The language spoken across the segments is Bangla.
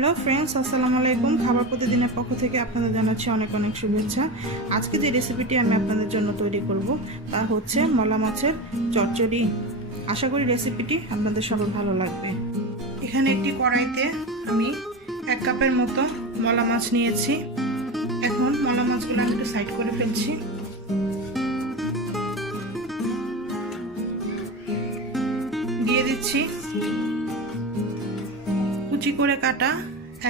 हेलो फ्रेंड्स আসসালামুআলাইকুম খাবার প্রতিদিনের পক্ষ থেকে আপনাদের জানাচ্ছি অনেক অনেক শুভেচ্ছা। আজকে যে রেসিপিটি আমি আপনাদের জন্য তৈরি করব তা হচ্ছে মলা মাছের চচ্চড়ি। আশা করি রেসিপিটি আপনাদের সবার ভালো লাগবে। এখানে একটি কড়াইতে আমি 1 কাপের মতো মলা মাছ নিয়েছি। এখন মলা মাছগুলো আমি একটু সাইড করে ফেলছি। দিয়ে দিচ্ছি কুচি করে কাটা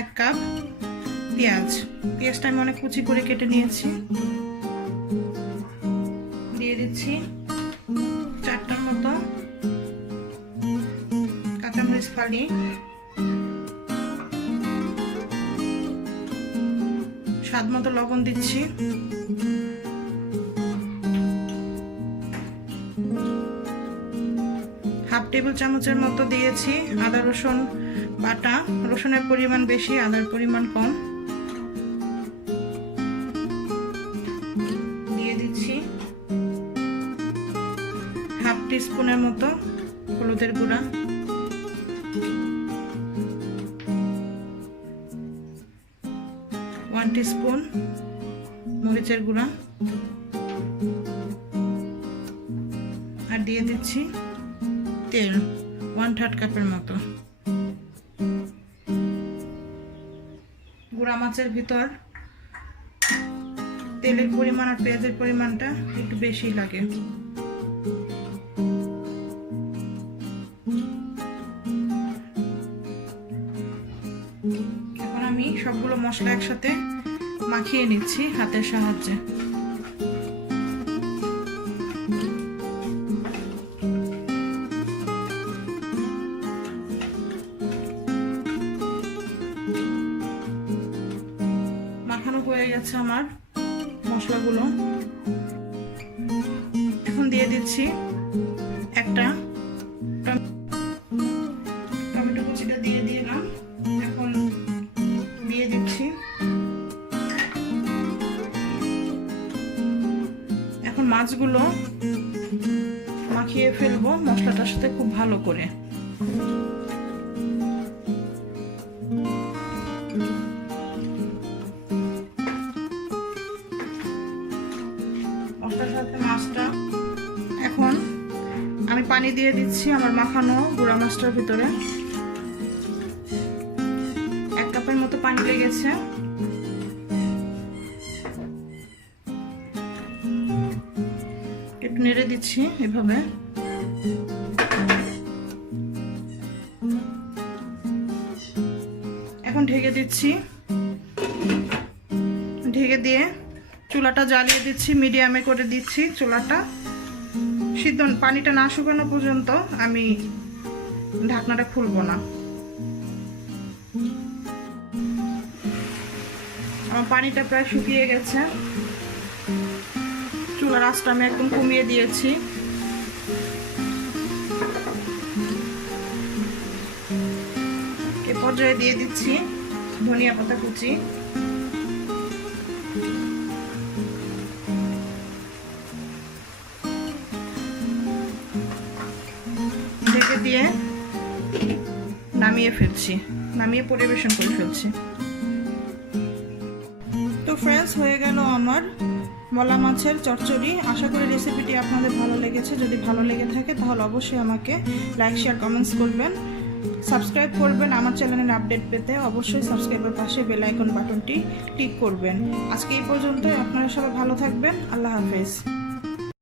1 কাপ পেঁয়াজ। পেঁয়াজটা আমি অনেক কুচি করে কেটে নিয়েছি। দিয়ে দিচ্ছি 4টার মতো কাঁচামরিচ ফালি, স্বাদ মতো লবণ দিচ্ছি, হাফ টেবিল চামচের মতো দিয়েছি আদা রসুন বাটা। রসুনের পরিমাণ বেশি, আদার পরিমাণ কম। দিয়ে দিচ্ছি হাফ টিস্পুনের মতো হলুদের গুঁড়া, 1 টিস্পুন মরিচের গুঁড়া, আর দিয়ে দিচ্ছি তেল 1/3 কাপের মতো। গুঁড়া মাছের ভিতর তেলের পরিমাণ আর পেঁয়াজের পরিমাণটা একটু বেশি লাগে। এখন আমি সবগুলো মশলা একসাথে মাখিয়ে নিচ্ছি হাতের সাহায্যে। মাখানো হয়ে গেছে আমার মশলাগুলো। এখন দিয়ে দিচ্ছি একটা টমেটো কুচিটা দিয়ে দিলাম। এখন দিয়ে দিচ্ছি, এখন মাছগুলো মাখিয়ে ফেলবো মশলাটার সাথে খুব ভালো করে। মাছটা এখন আমি পানি দিয়ে দিচ্ছি আমার মাখানো গুঁড়া মাছটার ভিতরে। 1 কাপের মতো পানি লেগেছে। একটু নেড়ে দিচ্ছি এভাবে। এখন ঢেকে দিচ্ছি। ঢেকে দিয়ে চুলাটা জ্বালিয়ে দিচ্ছি, মিডিয়ামে করে দিচ্ছি চুলাটা। সিদ্ধ পানিটা না শুকানো পর্যন্ত আমি ঢাকনাটা খুলবো না। আমার পানিটা প্রায় শুকিয়ে গেছে। চুলার আঁচটা আমি একদম কমিয়ে দিয়েছি। এ পর্যায়ে দিয়ে দিচ্ছি ধনিয়া পাতা কুচি, ঢেকে দিয়ে নামিয়ে ফেলছি, নামিয়ে পরিবেশন করে ফেলছি। তো ফ্রেন্ডস, হয়ে গেল আমার মলা মাছের চচ্চড়ি। আশা করি রেসিপিটি আপনাদের ভালো লেগেছে। যদি ভালো লেগে থাকে তাহলে অবশ্যই আমাকে লাইক শেয়ার কমেন্টস করবেন, সাবস্ক্রাইব করবেন। আমার চ্যানেলের আপডেট পেতে অবশ্যই সাবস্ক্রাইবের পাশে বেল আইকন বাটনটি ক্লিক করবেন। আজকে এই পর্যন্তই। আপনারা সবাই ভালো থাকবেন। আল্লাহ হাফেজ।